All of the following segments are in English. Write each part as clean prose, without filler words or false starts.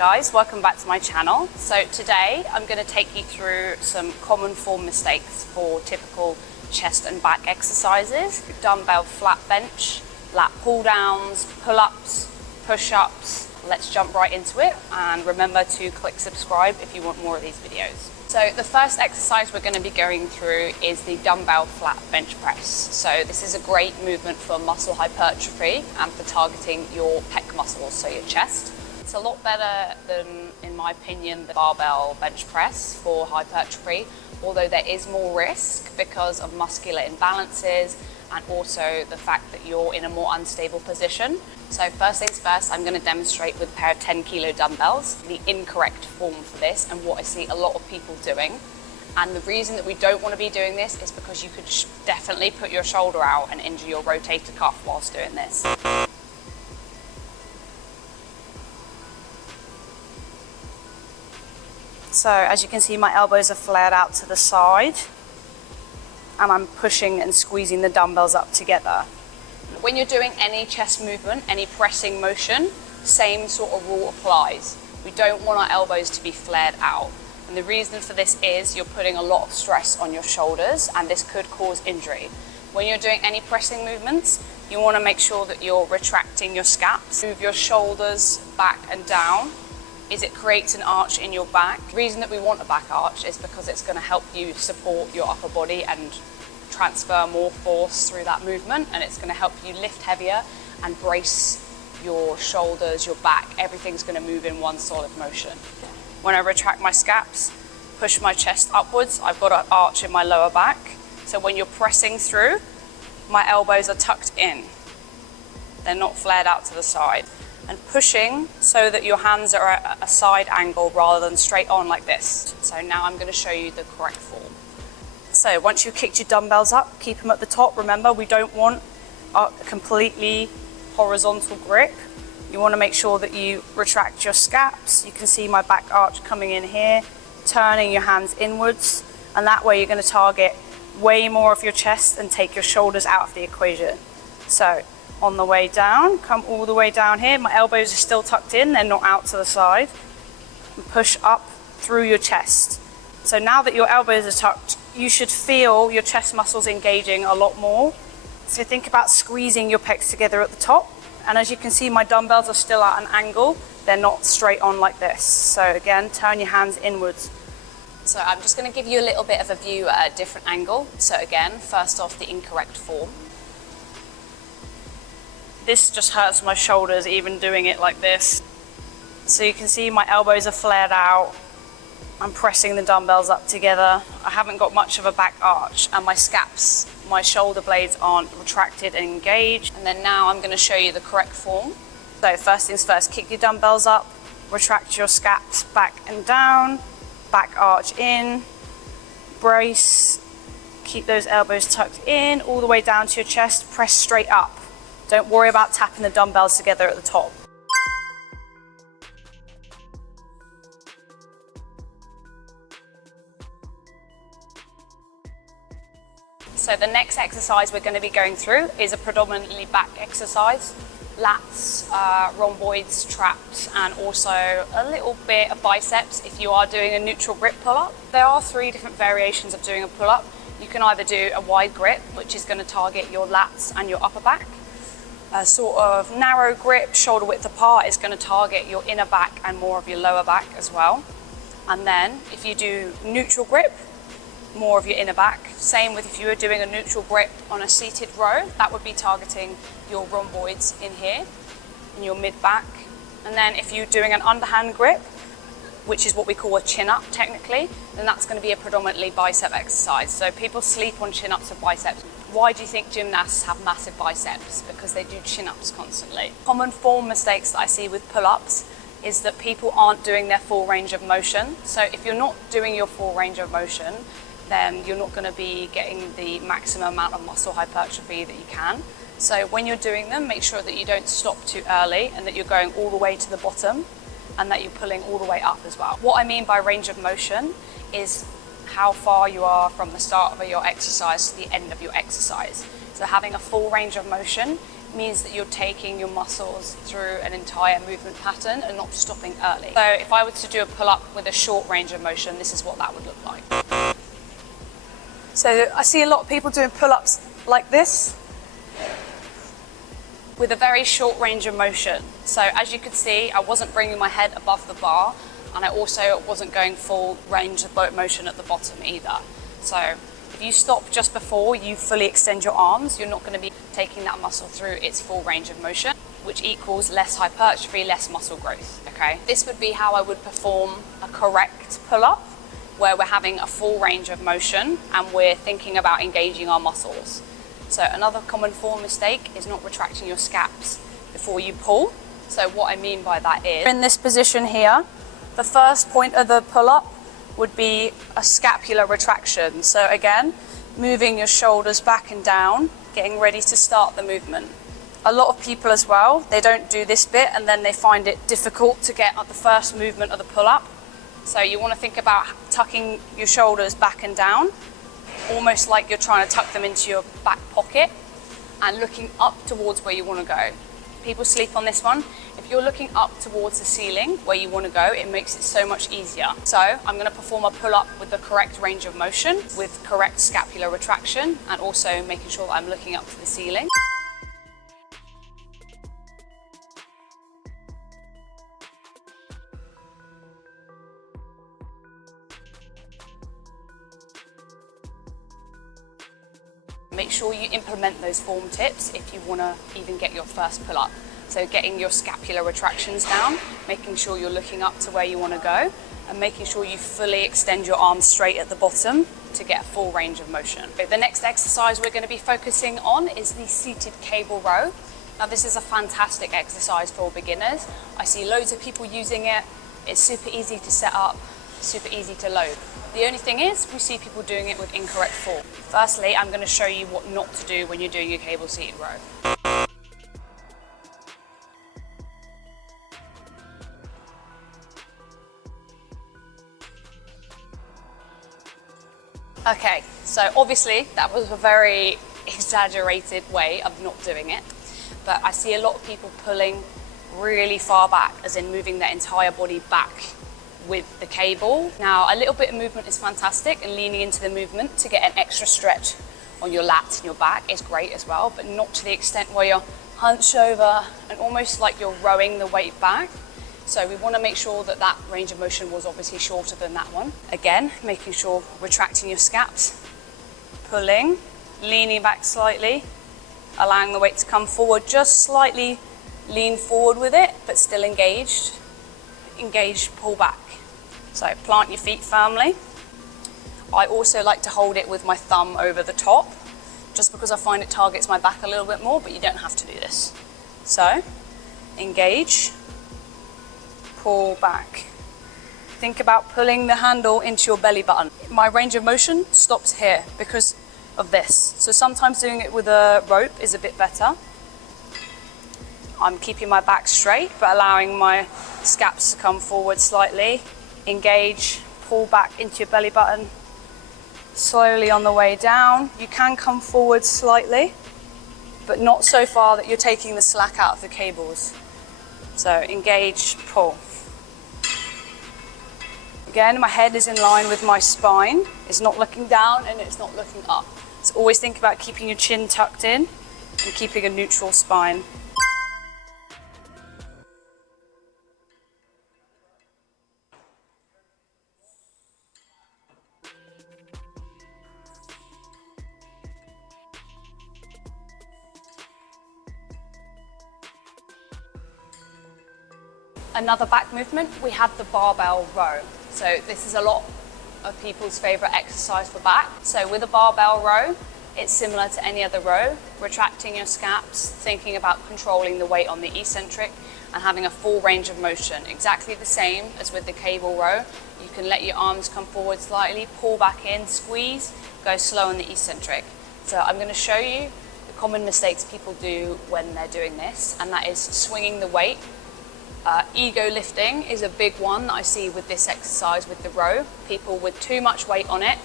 guys, welcome back to my channel. So today I'm going to take you through some common form mistakes for typical chest and back exercises. Dumbbell flat bench, lat pull downs, pull-ups, push-ups. Let's jump right into it, and remember to click subscribe if you want more of these videos. So the first exercise we're going to be going through is the dumbbell flat bench press. So this is a great movement for muscle hypertrophy and for targeting your pec muscles, so your chest. It's a lot better than, in my opinion, the barbell bench press for hypertrophy, although there is more risk because of muscular imbalances and also the fact that you're in a more unstable position. So first things first, I'm going to demonstrate with a pair of 10 kilo dumbbells the incorrect form for this and what I see a lot of people doing. And the reason that we don't want to be doing this is because you could definitely put your shoulder out and injure your rotator cuff whilst doing this. So as you can see, my elbows are flared out to the side and I'm pushing and squeezing the dumbbells up together. When you're doing any chest movement, any pressing motion, same sort of rule applies. We don't want our elbows to be flared out. And the reason for this is you're putting a lot of stress on your shoulders and this could cause injury. When you're doing any pressing movements, you want to make sure that you're retracting your scaps. Move your shoulders back and down. It creates an arch in your back. The reason that we want a back arch is because it's going to help you support your upper body and transfer more force through that movement, and it's going to help you lift heavier and brace your shoulders, your back. Everything's going to move in one solid motion. When I retract my scaps, push my chest upwards, I've got an arch in my lower back. So when you're pressing through, my elbows are tucked in. They're not flared out to the side. And pushing so that your hands are at a side angle rather than straight on like this. So now I'm going to show you the correct form. So once you've kicked your dumbbells up, keep them at the top. Remember, we don't want a completely horizontal grip. You want to make sure that you retract your scaps. You can see my back arch coming in here, turning your hands inwards, and that way you're going to target way more of your chest and take your shoulders out of the equation. So on the way down, come all the way down here. My elbows are still tucked in, they're not out to the side. And push up through your chest. So now that your elbows are tucked, you should feel your chest muscles engaging a lot more. So think about squeezing your pecs together at the top. And as you can see, my dumbbells are still at an angle. They're not straight on like this. So again, turn your hands inwards. So I'm just going to give you a little bit of a view at a different angle. So again, first off, the incorrect form. This just hurts my shoulders even doing it like this. So you can see my elbows are flared out. I'm pressing the dumbbells up together. I haven't got much of a back arch, and my scaps, my shoulder blades aren't retracted and engaged. And then now I'm going to show you the correct form. So first things first, kick your dumbbells up, retract your scaps back and down, back arch in, brace, keep those elbows tucked in, all the way down to your chest, press straight up. Don't worry about tapping the dumbbells together at the top. So the next exercise we're going to be going through is a predominantly back exercise. Lats, rhomboids, traps, and also a little bit of biceps if you are doing a neutral grip pull-up. There are 3 different variations of doing a pull-up. You can either do a wide grip, which is going to target your lats and your upper back. A sort of narrow grip, shoulder width apart, is going to target your inner back and more of your lower back as well. And then if you do neutral grip, more of your inner back. Same with if you were doing a neutral grip on a seated row, that would be targeting your rhomboids in here, in your mid back. And then if you're doing an underhand grip, which is what we call a chin-up technically, then that's going to be a predominantly bicep exercise. So people sleep on chin-ups or biceps. Why do you think gymnasts have massive biceps? Because they do chin-ups constantly. Common form mistakes that I see with pull-ups is that people aren't doing their full range of motion. So if you're not doing your full range of motion, then you're not going to be getting the maximum amount of muscle hypertrophy that you can. So when you're doing them, make sure that you don't stop too early and that you're going all the way to the bottom and that you're pulling all the way up as well. What I mean by range of motion is how far you are from the start of your exercise to the end of your exercise. So having a full range of motion means that you're taking your muscles through an entire movement pattern and not stopping early. So if I were to do a pull-up with a short range of motion, this is what that would look like. So I see a lot of people doing pull-ups like this, with a very short range of motion. So as you could see, I wasn't bringing my head above the bar, and I also wasn't going full range of motion at the bottom either. So if you stop just before you fully extend your arms, you're not going to be taking that muscle through its full range of motion, which equals less hypertrophy, less muscle growth, okay? This would be how I would perform a correct pull-up, where we're having a full range of motion and we're thinking about engaging our muscles. So another common form mistake is not retracting your scaps before you pull. So what I mean by that is, in this position here, the first point of the pull-up would be a scapular retraction. So again, moving your shoulders back and down, getting ready to start the movement. A lot of people as well, they don't do this bit and then they find it difficult to get at the first movement of the pull-up. So you want to think about tucking your shoulders back and down, almost like you're trying to tuck them into your back pocket and looking up towards where you want to go. People sleep on this one. If you're looking up towards the ceiling where you want to go, it makes it so much easier. So I'm going to perform a pull-up with the correct range of motion, with correct scapular retraction, and also making sure that I'm looking up to the ceiling. Make sure you implement those form tips if you want to even get your first pull-up. So getting your scapular retractions down, making sure you're looking up to where you want to go, and making sure you fully extend your arms straight at the bottom to get a full range of motion. The next exercise we're going to be focusing on is the seated cable row. Now this is a fantastic exercise for beginners. I see loads of people using it. It's super easy to set up, super easy to load. The only thing is, we see people doing it with incorrect form. Firstly, I'm going to show you what not to do when you're doing your cable seated row. Okay, so obviously that was a very exaggerated way of not doing it, but I see a lot of people pulling really far back, as in moving their entire body back with the cable. Now, a little bit of movement is fantastic, and leaning into the movement to get an extra stretch on your lats and your back is great as well, but not to the extent where you're hunched over and almost like you're rowing the weight back. So we want to make sure that that range of motion was obviously shorter than that one. Again, making sure retracting your scaps, pulling, leaning back slightly, allowing the weight to come forward, just slightly lean forward with it, but still engaged. Engage, pull back. So plant your feet firmly. I also like to hold it with my thumb over the top, just because I find it targets my back a little bit more, but you don't have to do this. So engage, pull back. Think about pulling the handle into your belly button. My range of motion stops here because of this. So sometimes doing it with a rope is a bit better. I'm keeping my back straight, but allowing my scaps to come forward slightly. Engage, pull back into your belly button. Slowly on the way down, you can come forward slightly, but not so far that you're taking the slack out of the cables. So engage, pull. Again, my head is in line with my spine. It's not looking down and it's not looking up. So always think about keeping your chin tucked in and keeping a neutral spine. Another back movement, we have the barbell row. So this is a lot of people's favorite exercise for back. So with a barbell row, it's similar to any other row, retracting your scaps, thinking about controlling the weight on the eccentric and having a full range of motion. Exactly the same as with the cable row. You can let your arms come forward slightly, pull back in, squeeze, go slow on the eccentric. So I'm going to show you the common mistakes people do when they're doing this, and that is swinging the weight. Ego lifting is a big one that I see with this exercise with the row. People with too much weight on it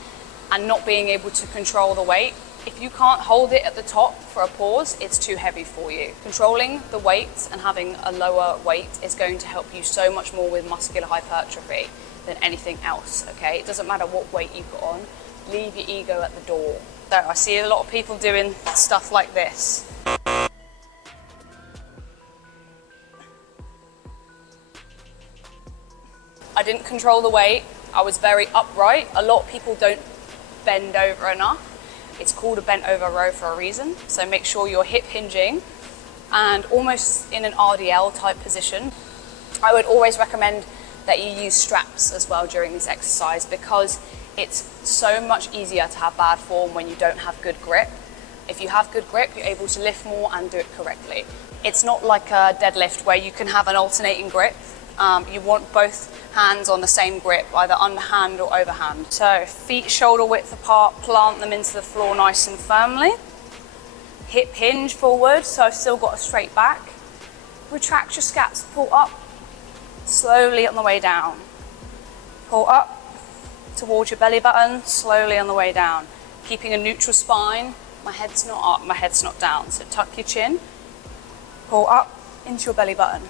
and not being able to control the weight If you can't hold it at the top for a pause, it's too heavy for you. Controlling the weight and having a lower weight is going to help you so much more with muscular hypertrophy than anything else, okay? It doesn't matter what weight you put on, leave your ego at the door. So I see a lot of people doing stuff like this. I didn't control the weight, I was very upright. A lot of people don't bend over enough. It's called a bent over row for a reason. So make sure you're hip hinging and almost in an RDL type position. I would always recommend that you use straps as well during this exercise because it's so much easier to have bad form when you don't have good grip. If you have good grip, you're able to lift more and do it correctly. It's not like a deadlift where you can have an alternating grip. You want both hands on the same grip, either underhand or overhand. So feet shoulder width apart, plant them into the floor nice and firmly. Hip hinge forward, so I've still got a straight back. Retract your scaps, pull up, slowly on the way down. Pull up towards your belly button, slowly on the way down. Keeping a neutral spine, my head's not up, my head's not down. So tuck your chin, pull up into your belly button.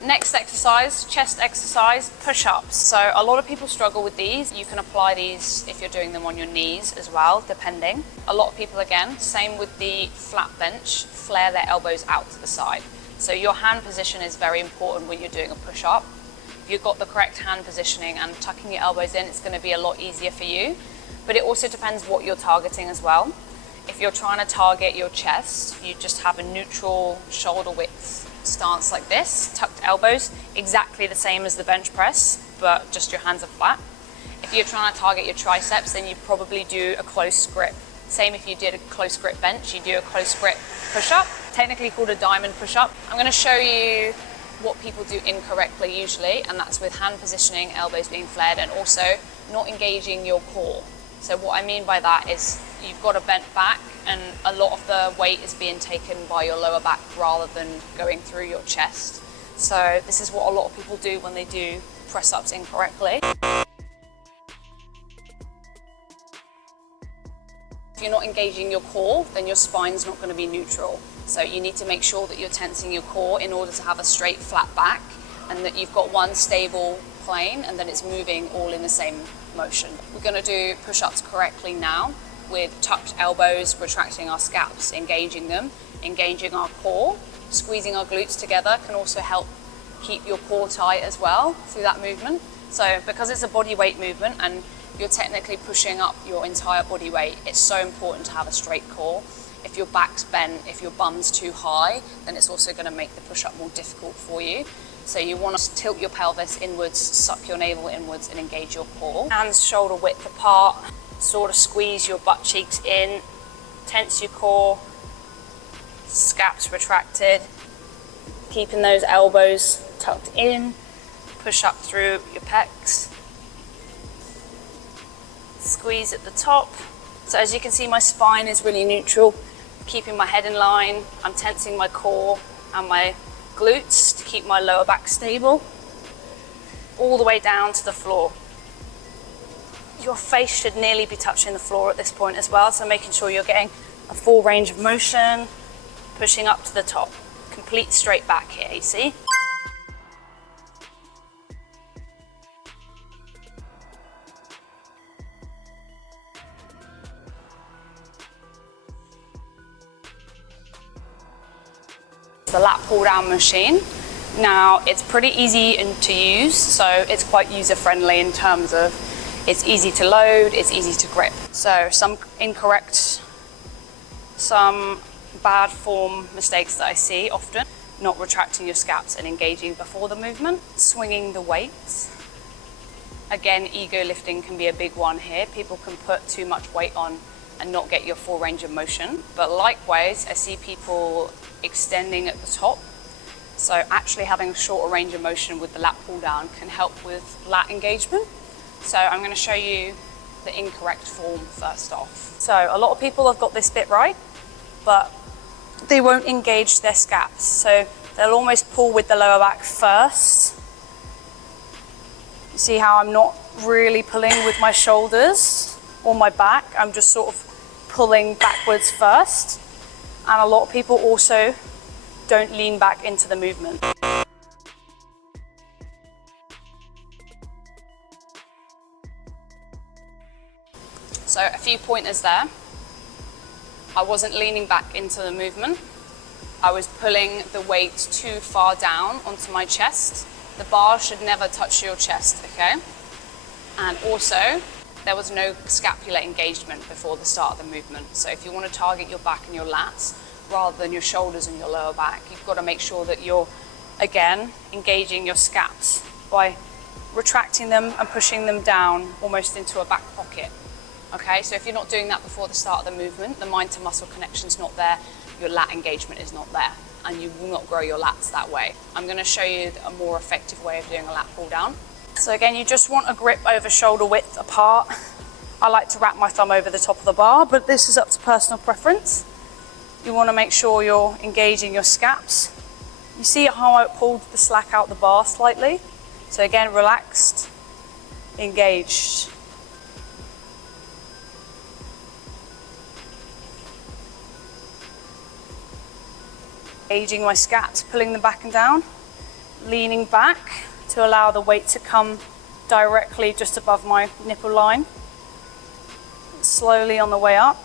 Next exercise, chest exercise, push-ups. So a lot of people struggle with these. You can apply these if you're doing them on your knees as well, depending. A lot of people, again, same with the flat bench, flare their elbows out to the side. So your hand position is very important when you're doing a push-up. If you've got the correct hand positioning and tucking your elbows in, it's going to be a lot easier for you. But it also depends what you're targeting as well. If you're trying to target your chest, you just have a neutral shoulder width stance like this, tucked elbows, exactly the same as the bench press, but just your hands are flat. If you're trying to target your triceps, then you probably do a close grip. Same if you did a close grip bench, you do a close grip push-up, technically called a diamond push-up. I'm going to show you what people do incorrectly usually, and that's with hand positioning, elbows being flared, and also not engaging your core. So what I mean by that is you've got a bent back and a lot of the weight is being taken by your lower back rather than going through your chest. So this is what a lot of people do when they do press-ups incorrectly. If you're not engaging your core, then your spine's not going to be neutral. So you need to make sure that you're tensing your core in order to have a straight, flat back and that you've got one stable plane and then it's moving all in the same motion. We're going to do push-ups correctly now with tucked elbows, retracting our scaps, engaging them, engaging our core, squeezing our glutes together can also help keep your core tight as well through that movement. So because it's a body weight movement and you're technically pushing up your entire body weight, it's so important to have a straight core. If your back's bent, if your bum's too high, then it's also going to make the push-up more difficult for you. So you want to tilt your pelvis inwards, suck your navel inwards and engage your core. Hands shoulder width apart, sort of squeeze your butt cheeks in, tense your core, scaps retracted, keeping those elbows tucked in, push up through your pecs, squeeze at the top. So as you can see, my spine is really neutral, keeping my head in line. I'm tensing my core and my glutes to keep my lower back stable, all the way down to the floor. Your face should nearly be touching the floor at this point as well, so making sure you're getting a full range of motion, pushing up to the top. Complete straight back here, you see? The lat pull-down machine. Now, it's pretty easy to use, so it's quite user-friendly in terms of it's easy to load, it's easy to grip. So some bad form mistakes that I see often, not retracting your scaps and engaging before the movement, swinging the weights. Again, ego lifting can be a big one here. People can put too much weight on and not get your full range of motion. But likewise, I see people extending at the top. So actually having a shorter range of motion with the lat pull down can help with lat engagement. So I'm going to show you the incorrect form first off. So a lot of people have got this bit right, but they won't engage their scaps. So they'll almost pull with the lower back first. You see how I'm not really pulling with my shoulders or my back, I'm just sort of pulling backwards first. And a lot of people also don't lean back into the movement. So a few pointers there. I wasn't leaning back into the movement. I was pulling the weight too far down onto my chest. The bar should never touch your chest, okay? And also, there was no scapular engagement before the start of the movement. So if you want to target your back and your lats rather than your shoulders and your lower back, you've got to make sure that you're, again, engaging your scaps by retracting them and pushing them down almost into a back pocket. Okay, so if you're not doing that before the start of the movement, the mind to muscle connection's not there, your lat engagement is not there, and you will not grow your lats that way. I'm going to show you a more effective way of doing a lat pull down. So again, you just want a grip over shoulder width apart. I like to wrap my thumb over the top of the bar, but this is up to personal preference. You want to make sure you're engaging your scaps. You see how I pulled the slack out the bar slightly? So again, relaxed, engaged. Engaging my scaps, pulling them back and down, leaning back to allow the weight to come directly just above my nipple line. Slowly on the way up.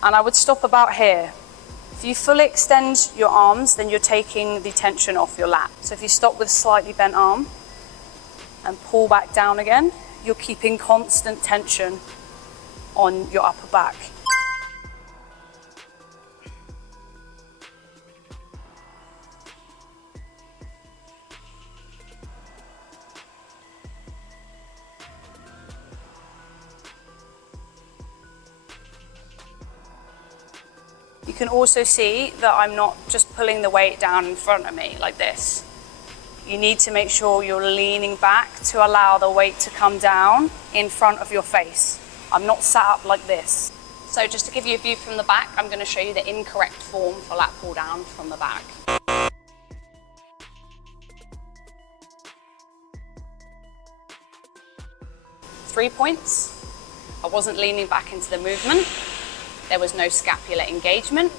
And I would stop about here. If you fully extend your arms, then you're taking the tension off your lat. So if you stop with a slightly bent arm and pull back down again, you're keeping constant tension on your upper back. You can also see that I'm not just pulling the weight down in front of me like this. You need to make sure you're leaning back to allow the weight to come down in front of your face. I'm not sat up like this. So just to give you a view from the back, I'm going to show you the incorrect form for lat pull down from the back. Three points. I wasn't leaning back into the movement. There was no scapular engagement.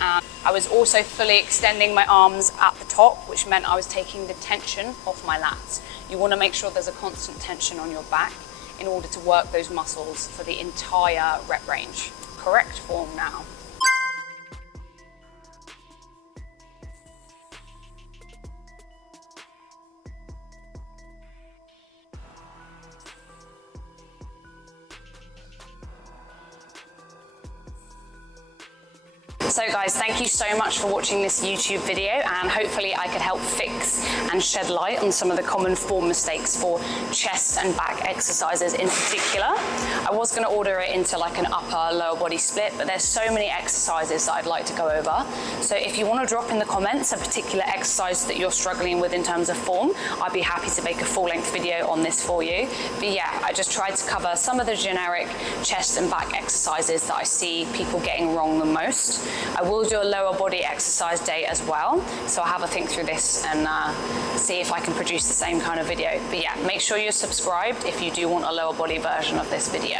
I was also fully extending my arms at the top, which meant I was taking the tension off my lats. You want to make sure there's a constant tension on your back in order to work those muscles for the entire rep range. Correct form now. So guys, thank you so much for watching this YouTube video, and hopefully I could help fix and shed light on some of the common form mistakes for chest and back exercises in particular. I was going to order it into like an upper lower body split, but there's so many exercises that I'd like to go over. So if you want to drop in the comments a particular exercise that you're struggling with in terms of form, I'd be happy to make a full-length video on this for you. But yeah, I just tried to cover some of the generic chest and back exercises that I see people getting wrong the most. I will do a lower body exercise day as well, so I'll have a think through this and see if I can produce the same kind of video. But yeah, make sure you're subscribed if you do want a lower body version of this video.